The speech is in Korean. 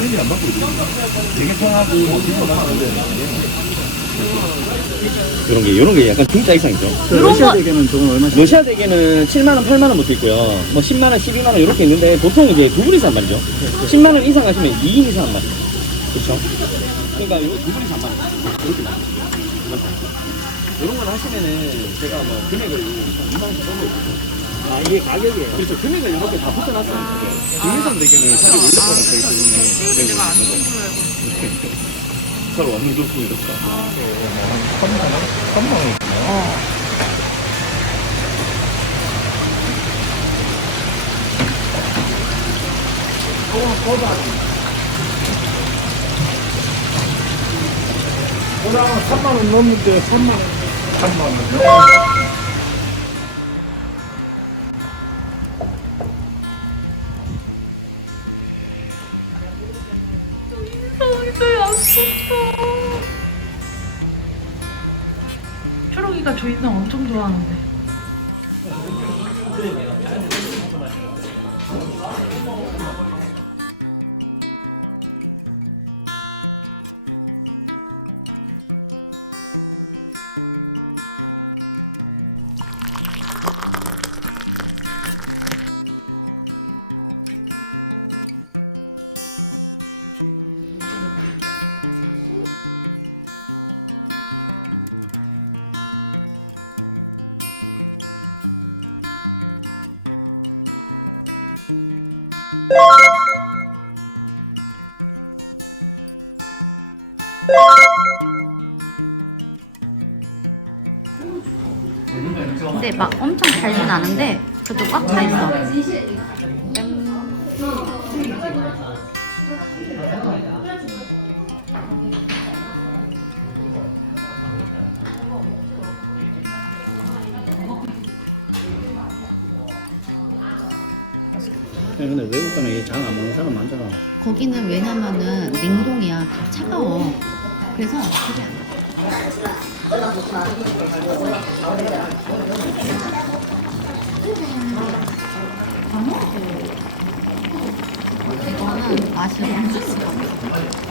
할인을 안 받고 있거든요. 되게 편하고 이런 게 이런 게 약간 중짜 이상이죠. 러시아 대게는 저건 얼마씩? 러시아 대게는 7만 원, 8만 원부터 있고요. 뭐 10만 원, 12만 원 이렇게 있는데 보통 이제 두 분이서 한 말이죠. 10만 원 이상 하시면 2인 이상 한 말이죠. 그렇죠? 그러니까 이거 두 분이서 한 말이죠. 이렇게 말이죠. 이런 걸 하시면은 제가 뭐 금액을 한 2만 원씩 써고 있거든요. 아 이게 가격이에요. 그렇죠. 금액을 이렇게 다 붙여놨어요. 중위상 대게는 사실 원래 거랑 되게 때문에 내가 안 좋은 줄 알고. 잘 완전 좋습니다. 보다가 3만 원 넘는데 3만 원. 3만 원 요? 초록이가 저 인상 엄청 좋아하는데. 근데 막 엄청 달진 않은데 그래도 꽉 차 있어. 근데 외국 가면 이게 장안 먹는 사람 많잖아. 거기는 왜냐면은 냉동이야 다 차가워. 그래서 그게 안 돼. 이거는 맛이 없을 수가 없어.